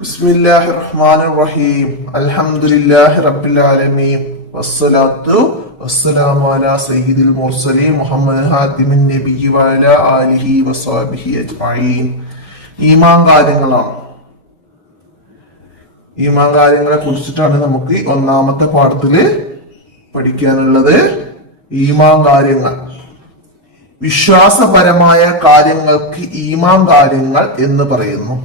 ബിസ്മില്ലാഹിർ റഹ്മാനിർ റഹീം. അൽഹംദുലില്ലാഹി റബ്ബിൽ ആലമീൻ. വസ്സലാത്തു വസ്സലാമു അലാ സയ്യിദിൽ മുർസലീൻ മുഹമ്മദ് ഹാത്തിമിൻ നബിയ്യി വഅലാ ആലിഹി വസ്വഹ്ബിഹി അജ്മഈൻ. ഈമാൻ കാര്യങ്ങളാണ്. ഈമാൻ കാര്യങ്ങളെ കുറിച്ചിട്ടാണ് നമുക്ക് ഒന്നാമത്തെ പാഠത്തില് പഠിക്കാനുള്ളത്. ഈമാൻ കാര്യങ്ങൾ, വിശ്വാസപരമായ കാര്യങ്ങൾക്ക് ഈമാൻ കാര്യങ്ങൾ എന്ന് പറയുന്നു.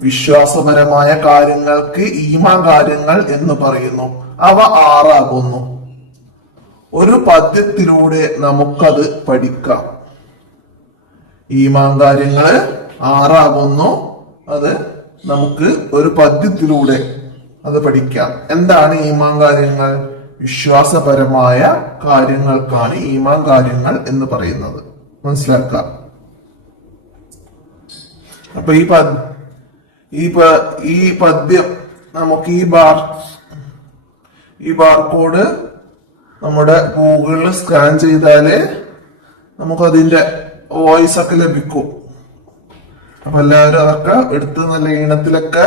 വിശ്വാസപരമായ കാര്യങ്ങൾക്ക് ഈമാൻ കാര്യങ്ങൾ എന്ന് പറയുന്നു. അവ ആറാകുന്നു. ഒരു പദ്യത്തിലൂടെ നമുക്കത് പഠിക്കാം. ഈമാൻ കാര്യങ്ങള് ആറാകുന്നു. അത് നമുക്ക് ഒരു പദ്യത്തിലൂടെ അത് പഠിക്കാം. എന്താണ് ഈമാൻ കാര്യങ്ങൾ? വിശ്വാസപരമായ കാര്യങ്ങൾക്കാണ് ഈമാൻ കാര്യങ്ങൾ എന്ന് പറയുന്നത്. മനസ്സിലാക്കാം. അപ്പൊ ഈ പദ്യം നമുക്ക് ഈ ബാർകോഡ് നമ്മുടെ ഗൂഗിളിൽ സ്കാൻ ചെയ്താല് നമുക്ക് അതിന്റെ വോയിസ് ഒക്കെ ലഭിക്കും. അപ്പൊ എല്ലാവരും അതൊക്കെ എടുത്ത് നല്ല ഈണത്തിലൊക്കെ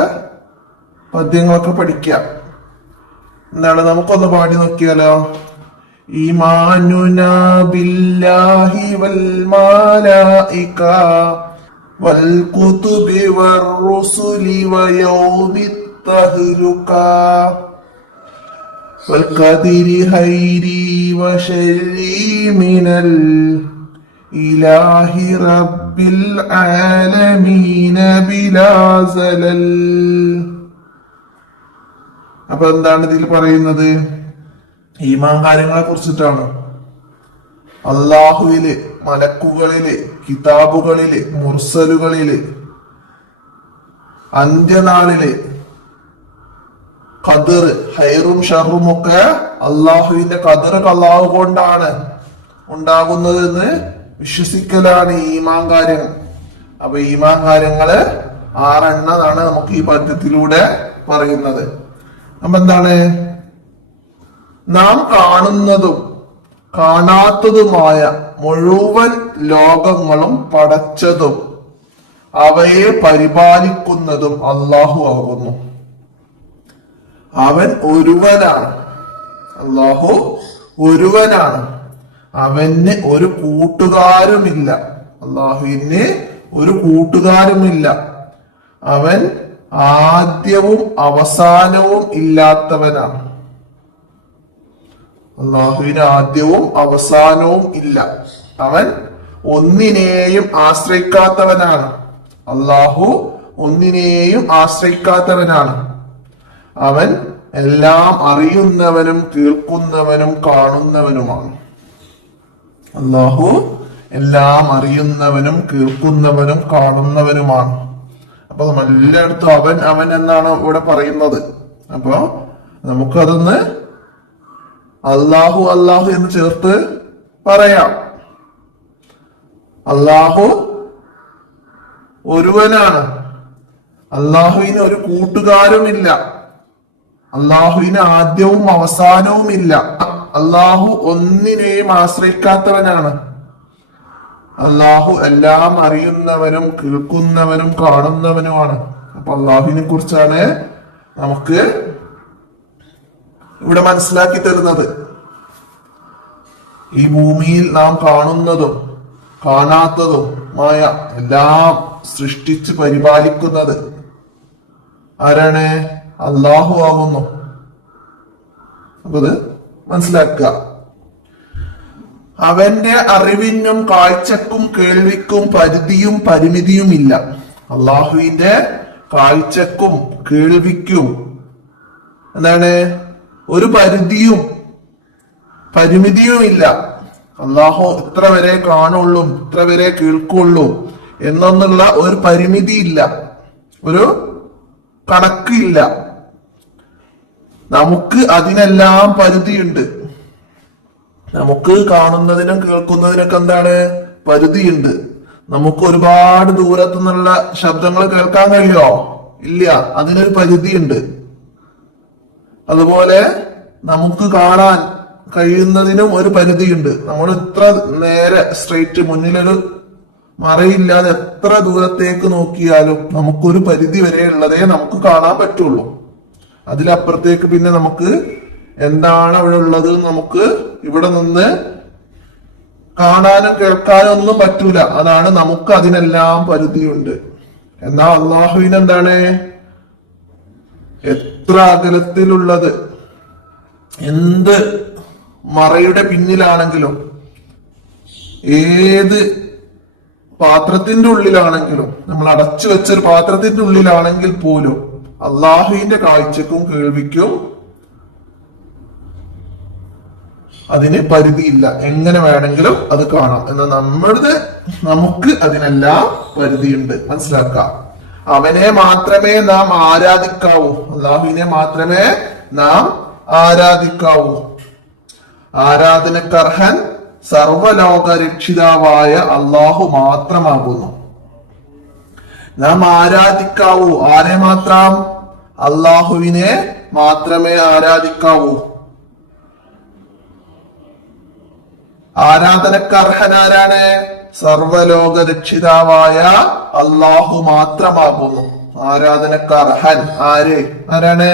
പദ്യങ്ങളൊക്കെ പഠിക്കാം. എന്താണ്, നമുക്കൊന്ന് പാടി നോക്കിയാലോ? ഈമാനുനാ ബില്ലാഹി വൽ മലായിക വൽ കുതുബി വറുസുലി വയൗമിത് തഹ്ലുക വൽ ഖദരി ഹൈരി വശരി മിനൽ ഇലാഹി റബ്ബിൽ ആലമീന ബിലാ സലൽ. അപ്പൊ എന്താണ് ഇതിൽ പറയുന്നത്? ഈമാൻ കാര്യങ്ങളെ കുറിച്ചിട്ടാണ്. അള്ളാഹുവില്, മലക്കുകളില്, കിതാബുകളില്, മുർസലുകളില്, അന്ത്യനാളില്, ഖദർ, ഹൈറും ഷറും ഒക്കെ അള്ളാഹുവിന്റെ ഖദർ അള്ളാഹു കൊണ്ടാണ് ഉണ്ടാകുന്നത് എന്ന് വിശ്വസിക്കലാണ് ഈമാൻ കാര്യങ്ങൾ. അപ്പൊ ഈമാൻ കാര്യങ്ങള് ആറെണ്ണതാണ് നമുക്ക് ഈ പദ്യത്തിലൂടെ പറയുന്നത്. അപ്പൊ എന്താണ്? നാം കാണുന്നതും കാണാത്തതുമായ മുഴുവൻ ലോകങ്ങളും പടച്ചതും അവയെ പരിപാലിക്കുന്നതും അള്ളാഹു ആകുന്നു. അവൻ ഒരുവനാണ്. അള്ളാഹു ഒരുവനാണ്. അവന് ഒരു കൂട്ടുകാരുമില്ല. അള്ളാഹുവിന് ഒരു കൂട്ടുകാരുമില്ല. അവൻ ആദ്യവും അവസാനവും ഇല്ലാത്തവനാണ്. അള്ളാഹുവിന് ആദ്യവും അവസാനവും ഇല്ല. അവൻ ഒന്നിനെയും ആശ്രയിക്കാത്തവനാണ്. അള്ളാഹു ഒന്നിനെയും ആശ്രയിക്കാത്തവനാണ്. അവൻ എല്ലാം അറിയുന്നവനും കേൾക്കുന്നവനും കാണുന്നവനുമാണ്. അള്ളാഹു എല്ലാം അറിയുന്നവനും കേൾക്കുന്നവനും കാണുന്നവനുമാണ്. അപ്പൊ എല്ലായിടത്തും അവൻ അവൻ എന്നാണ് ഇവിടെ പറയുന്നത്. അപ്പൊ നമുക്കതൊന്ന് അള്ളാഹു അള്ളാഹു എന്ന് ചേർത്ത് പറയാം. അള്ളാഹു ഒരുവനാണ്. അള്ളാഹുവിന് ഒരു കൂട്ടുകാരുമില്ല. അള്ളാഹുവിന് ആദ്യവും അവസാനവും ഇല്ല. അള്ളാഹു ഒന്നിനെയും ആശ്രയിക്കാത്തവനാണ്. അള്ളാഹു എല്ലാം അറിയുന്നവനും കേൾക്കുന്നവനും കാണുന്നവനുമാണ്. അപ്പൊ അള്ളാഹുവിനെ കുറിച്ചാണ് നമുക്ക് ഇവിടെ മനസ്സിലാക്കി തരുന്നത്. ഈ ഭൂമിയിൽ നാം കാണുന്നതും കാണാത്തതുമായ എല്ലാം സൃഷ്ടിച്ച് പരിപാലിക്കുന്നത് ആരാണ്? അള്ളാഹു ആകുന്നു. അപ്പൊ ഇത് മനസ്സിലാക്കുക. അവന്റെ അറിവിനും കാഴ്ചക്കും കേൾവിക്കും പരിധിയും പരിമിതിയും ഇല്ല. അള്ളാഹുവിന്റെ കാഴ്ചക്കും കേൾവിക്കും എന്താണ്? ഒരു പരിധിയും പരിമിതിയും ഇല്ല. അള്ളാഹു ഇത്ര വരെ കാണുള്ളൂ, ഇത്ര വരെ കേൾക്കുള്ളൂ എന്നൊന്നുള്ള ഒരു പരിമിതി ഇല്ല, ഒരു കണക്കില്ല. നമുക്ക് അതിനെല്ലാം പരിധിയുണ്ട്. നമുക്ക് കാണുന്നതിനും കേൾക്കുന്നതിനൊക്കെ എന്താണ്? പരിധിയുണ്ട്. നമുക്ക് ഒരുപാട് ദൂരത്തു നിന്നുള്ള ശബ്ദങ്ങൾ കേൾക്കാൻ കഴിയോ? ഇല്ല, അതിനൊരു പരിധിയുണ്ട്. അതുപോലെ നമുക്ക് കാണാൻ കഴിയുന്നതിനും ഒരു പരിധിയുണ്ട്. നമ്മൾ ഇത്ര നേരെ സ്ട്രെയിറ്റ് മുന്നിലൊരു മറയില്ലാതെ എത്ര ദൂരത്തേക്ക് നോക്കിയാലും നമുക്കൊരു പരിധി വരെ ഉള്ളതേ നമുക്ക് കാണാൻ പറ്റുള്ളൂ. അതിലപ്പുറത്തേക്ക് പിന്നെ നമുക്ക് എന്താണ് അവിടെ ഉള്ളത് നമുക്ക് ഇവിടെ നിന്ന് കാണാനും കേൾക്കാനും ഒന്നും പറ്റൂല. അതാണ് നമുക്ക് അതിനെല്ലാം പരിധിയുണ്ട്. എന്നാൽ അള്ളാഹുവിന് എന്താണ്? എത്ര അകലത്തിലുള്ളത് എന്ത് മറയുടെ പിന്നിലാണെങ്കിലും ഏത് പാത്രത്തിന്റെ ഉള്ളിലാണെങ്കിലും നമ്മൾ അടച്ചു വെച്ചൊരു പാത്രത്തിന്റെ ഉള്ളിലാണെങ്കിൽ പോലും അള്ളാഹുവിന്റെ കാഴ്ചക്കും കേൾവിക്കും അതിന് പരിധിയില്ല. എങ്ങനെ വേണമെങ്കിലും അത് കാണാം. എന്നാൽ നമുക്ക് അതിനെല്ലാം പരിധിയുണ്ട്. മനസ്സിലാക്കാം. അവനെ മാത്രമേ നാം ആരാധിക്കാവൂ. അള്ളാഹുവിനെ മാത്രമേ നാം ആരാധിക്കാവൂ. ആരാധനക്കർഹൻ സർവലോക രക്ഷിതാവായ അള്ളാഹു മാത്രമാകുന്നു. നാം ആരാധിക്കാവൂ. ആരെ മാത്രം? അള്ളാഹുവിനെ മാത്രമേ ആരാധിക്കാവൂ. ആരാധനക്കർഹനാരാണ്? സർവലോക രക്ഷിതാവായ അള്ളാഹു മാത്രമാകുന്നു. ആരാധനക്കർഹൻ ആരാണ്?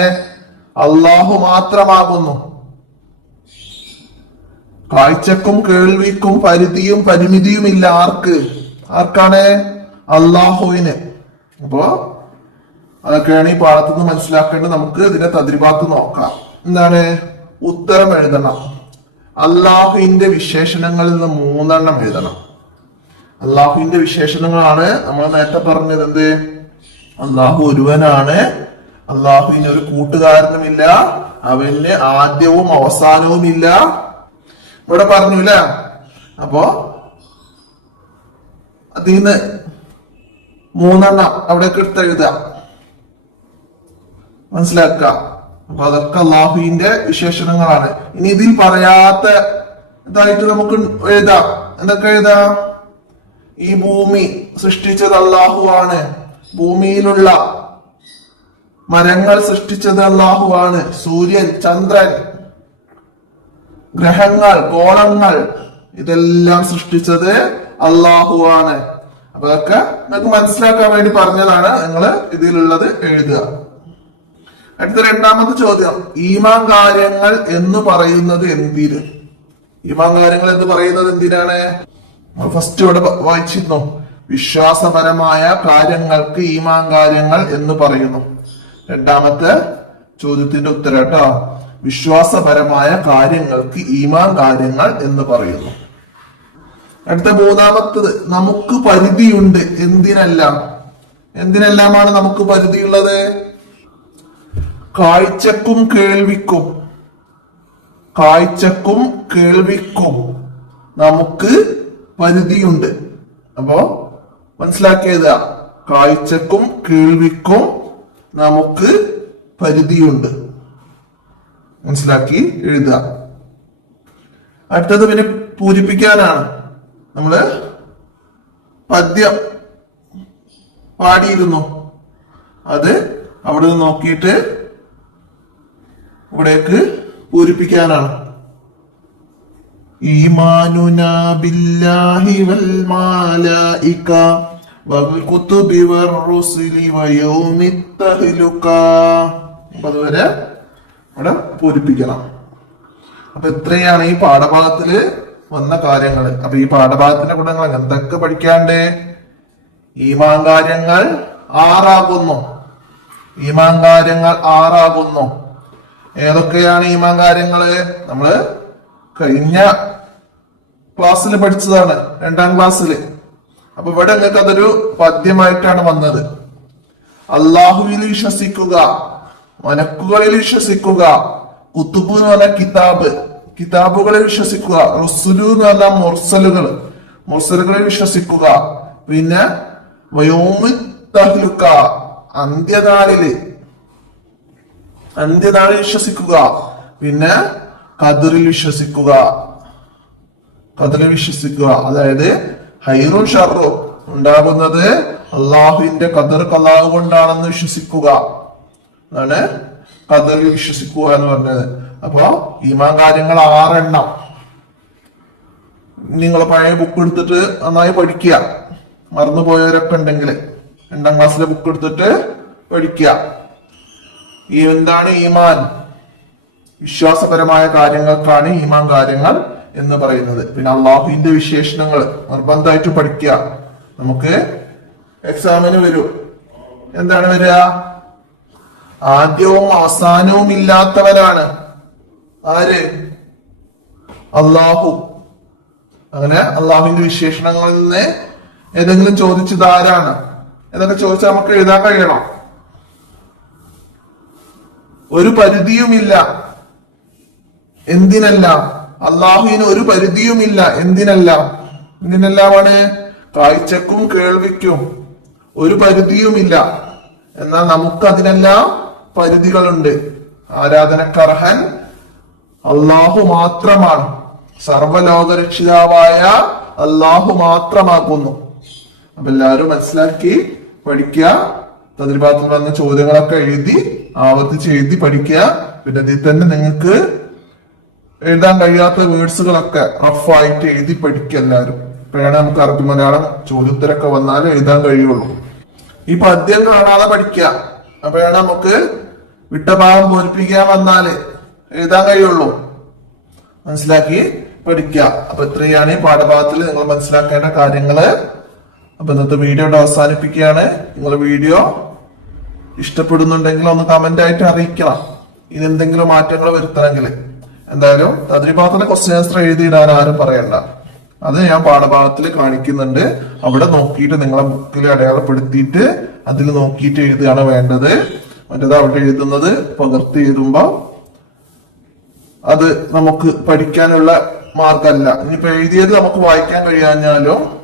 അള്ളാഹു മാത്രമാകുന്നു. കാഴ്ചക്കും കേൾവിക്കും പരിധിയും പരിമിതിയുമില്ല. ആർക്കാണ്? അള്ളാഹുവിന്. അപ്പോ അതൊക്കെയാണ് ഈ പാഠത്തുനിന്ന് മനസ്സിലാക്കേണ്ടത്. നമുക്ക് ഇതിന്റെ തദ്രിബാത്ത് നോക്കാം. എന്താണ്? ഉത്തരം എഴുതണം. അള്ളാഹുവിന്റെ വിശേഷണങ്ങളിൽ നിന്ന് 3 എഴുതണം. അള്ളാഹുവിന്റെ വിശേഷണങ്ങളാണ് നമ്മൾ നേരത്തെ പറഞ്ഞത്. എന്ത്? അള്ളാഹു ഒരുവനാണ്. അള്ളാഹുവിന് ഒരു കൂട്ടുകാരനുമില്ല. അവന് ആദ്യവും അവസാനവും ഇല്ല. ഇവിടെ പറഞ്ഞില്ല. അപ്പോ അതിന്ന് 3 അവിടേക്ക് എടുത്തെഴുതാം. മനസ്സിലാക്കാം. അപ്പൊ അതൊക്കെ അള്ളാഹുവിന്റെ വിശേഷണങ്ങളാണ്. ഇനി ഇതിൽ പറയാത്ത ഇതായിട്ട് നമുക്ക് എഴുതാം. എന്തൊക്കെ എഴുതാം? ഈ ഭൂമി സൃഷ്ടിച്ചത് അള്ളാഹുവാണ്. ഭൂമിയിലുള്ള മരങ്ങൾ സൃഷ്ടിച്ചത് അള്ളാഹുവാണ്. സൂര്യൻ, ചന്ദ്രൻ, ഗ്രഹങ്ങൾ, ഗോളങ്ങൾ ഇതെല്ലാം സൃഷ്ടിച്ചത് അള്ളാഹുവാണ്. അപ്പൊ അതൊക്കെ നിങ്ങൾക്ക് മനസ്സിലാക്കാൻ വേണ്ടി പറഞ്ഞതാണ്. നിങ്ങൾ ഇതിലുള്ളത് എഴുതുക. അടുത്ത 2ാമത്തെ ചോദ്യം. ഈമാൻ കാര്യങ്ങൾ എന്ന് പറയുന്നത് എന്തിന്? ഈമാൻ കാര്യങ്ങൾ എന്ന് പറയുന്നത് എന്തിനാണ്? ഫസ്റ്റ് ഇവിടെ വായിച്ചിരുന്നു. വിശ്വാസപരമായ കാര്യങ്ങൾക്ക് ഈമാൻ കാര്യങ്ങൾ എന്ന് പറയുന്നു. 2ാമത്തെ ചോദ്യത്തിന്റെ ഉത്തരം കേട്ടോ. വിശ്വാസപരമായ കാര്യങ്ങൾക്ക് ഈമാൻ കാര്യങ്ങൾ എന്ന് പറയുന്നു. അടുത്ത 3ാമത്തത്. നമുക്ക് പരിധിയുണ്ട്. എന്തിനെല്ലാമാണ് നമുക്ക് പരിധിയുള്ളത്? കാഴ്ചക്കും കേൾവിക്കും നമുക്ക് പരിധിയുണ്ട്. അപ്പോ മനസ്സിലാക്കിയത് കാഴ്ചക്കും കേൾവിക്കും നമുക്ക് പരിധിയുണ്ട്. മനസ്സിലാക്കി എഴുതുക. അടുത്തത് പിന്നെ പൂരിപ്പിക്കാനാണ്. നമ്മള് പദ്യം പാടിയിരുന്നു. അത് അവിടെ നിന്ന് നോക്കിയിട്ട് ഇവിടേക്ക് പൂരിപ്പിക്കാനാണ്. ഈമാനുനാ ബില്ലാഹി വൽ മലായിക വൽ കുതുബി വർ റുസുലി വയൗമിത് തഹ്ലുക. അതുവരെ ഇവിടെ പൂരിപ്പിക്കണം. അപ്പൊ ഇത്രയാണ് ഈ പാഠഭാഗത്തില് വന്ന കാര്യങ്ങള്. അപ്പൊ ഈ പാഠഭാഗത്തിന്റെ കൂടെ നിങ്ങൾ എന്തൊക്കെ പഠിക്കാണ്ട്? ഈമാൻ കാര്യങ്ങൾ 6 ആകുന്നു. ഏതൊക്കെയാണ് ഈമാൻ കാര്യങ്ങള്? നമ്മള് കഴിഞ്ഞ ക്ലാസ്സിൽ പഠിച്ചതാണ്, 2ാം ക്ലാസ്സിൽ. അപ്പൊ ഇവിടെ നിങ്ങൾക്ക് അതൊരു പദ്യമായിട്ടാണ് വന്നത്. അള്ളാഹുവിൽ വിശ്വസിക്കുക, മലക്കുകളിൽ വിശ്വസിക്കുക, കുത്തുബ് എന്ന് പറഞ്ഞ കിതാബുകളിൽ വിശ്വസിക്കുക, റുസുലു എന്ന് പറഞ്ഞ മുർസലുകളിൽ വിശ്വസിക്കുക, പിന്നെ വയോമി തഹ്ലുക അന്ത്യനാളിൽ വിശ്വസിക്കുക, പിന്നെ ഖദറിൽ വിശ്വസിക്കുക. അതായത് ഹൈറും ഷർറും ഉണ്ടാകുന്നത് അള്ളാഹുവിന്റെ ഖദർ ഖലാ കൊണ്ടാണെന്ന് വിശ്വസിക്കുക. അതാണ് ഖദറിൽ വിശ്വസിക്കുക എന്ന് പറഞ്ഞത്. അപ്പൊ ഈമാൻ കാര്യങ്ങൾ 6. നിങ്ങൾ പഴയ ബുക്ക് എടുത്തിട്ട് നന്നായി പഠിക്കുക. മറന്നുപോയവരൊക്കെ ഉണ്ടെങ്കിൽ 2ാം ക്ലാസ്സിലെ ബുക്ക് എടുത്തിട്ട് പഠിക്കുക. ഈ എന്താണ് ഈമാൻ? വിശ്വാസപരമായ കാര്യങ്ങൾക്കാണ് ഈമാൻ കാര്യങ്ങൾ എന്ന് പറയുന്നത്. പിന്നെ അള്ളാഹുവിന്റെ വിശേഷണങ്ങൾ നിർബന്ധമായിട്ട് പഠിക്കുക. നമുക്ക് എക്സാമിന് വരും. എന്താണ് വരിക? ആദ്യവും അവസാനവും ഇല്ലാത്തവരാണ് ആര്? അള്ളാഹു. അങ്ങനെ അള്ളാഹുവിന്റെ വിശേഷണങ്ങളിൽ നിന്ന് ഏതെങ്കിലും ചോദിച്ചത് ആരാണ് എന്നൊക്കെ ചോദിച്ചാൽ നമുക്ക് എഴുതാൻ കഴിയണം. ഒരു പരിധിയുമില്ല. എന്തിനെല്ലാം? അള്ളാഹുവിന് ഒരു പരിധിയുമില്ല. എന്തിനെല്ലാമാണ്? കാഴ്ചക്കും കേൾവിക്കും ഒരു പരിധിയുമില്ല. എന്നാൽ നമുക്ക് അതിനെല്ലാം പരിധികളുണ്ട്. ആരാധനക്കർഹൻ അള്ളാഹു മാത്രമാണ്. സർവലോകരക്ഷിതാവായ അള്ളാഹു മാത്രമാകുന്നു. അപ്പൊ എല്ലാവരും മനസ്സിലാക്കി പഠിക്കുക. തദ്രിബാത്തിൽ വന്ന ചോദ്യങ്ങളൊക്കെ എഴുതി ആവർത്തിച്ച് എഴുതി പഠിക്കുക. പിന്നെ ഇതിൽ തന്നെ നിങ്ങൾക്ക് എഴുതാൻ കഴിയാത്ത വേർഡ്സുകളൊക്കെ റഫായിട്ട് എഴുതി പഠിക്കുക എല്ലാവരും. അപ്പോഴാണ് നമുക്ക് അറബി മലയാളം ചോദ്യോത്തരൊക്കെ വന്നാൽ എഴുതാൻ കഴിയുള്ളൂ. ഈ പദ്യം കാണാതെ പഠിക്കുക. അപ്പോഴാണ് നമുക്ക് വിട്ട ഭാഗം പൂരിപ്പിക്കാൻ വന്നാല് എഴുതാൻ കഴിയുള്ളൂ. മനസ്സിലാക്കി പഠിക്കുക. അപ്പൊ ഇത്രയാണ് ഈ പാഠഭാഗത്തിൽ നിങ്ങൾ മനസ്സിലാക്കേണ്ട കാര്യങ്ങള്. അപ്പൊ ഇന്നത്തെ വീഡിയോ അവസാനിപ്പിക്കുകയാണ്. നിങ്ങൾ വീഡിയോ ഇഷ്ടപ്പെടുന്നുണ്ടെങ്കിൽ ഒന്ന് കമന്റ് ആയിട്ട് അറിയിക്കണം. ഇനി എന്തെങ്കിലും മാറ്റങ്ങൾ വരുത്തണമെങ്കിൽ. എന്തായാലും തദ്രിബാത്തിലെ ക്വസ്റ്റ്യൻ ആൻസർ എഴുതിയിടാൻ ആരും പറയണ്ട. അത് ഞാൻ പാഠഭാഗത്തിൽ കാണിക്കുന്നുണ്ട്. അവിടെ നോക്കിയിട്ട് നിങ്ങളെ ബുക്കിൽ അടയാളപ്പെടുത്തിയിട്ട് അതിൽ നോക്കിയിട്ട് എഴുതുകയാണ് വേണ്ടത്. മറ്റേത് അവിടെ എഴുതുന്നത് പകർത്തി എഴുതുമ്പോ അത് നമുക്ക് പഠിക്കാനുള്ള മാർഗമല്ല. ഇനിയിപ്പോ എഴുതിയത് നമുക്ക് വായിക്കാൻ കഴിയാഞ്ഞാലും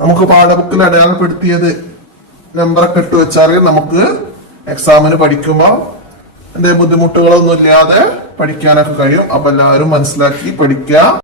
നമുക്ക് പാഠബുക്കിൽ അടയാളപ്പെടുത്തിയത് നമ്പറൊക്കെ ഇട്ട് വെച്ചാൽ നമുക്ക് എക്സാമിന് പഠിക്കുമ്പോൾ എന്തേ ബുദ്ധിമുട്ടുകളൊന്നും ഇല്ലാതെ പഠിക്കാനൊക്കെ കഴിയും. അപ്പൊ എല്ലാവരും മനസ്സിലാക്കി പഠിക്കുക.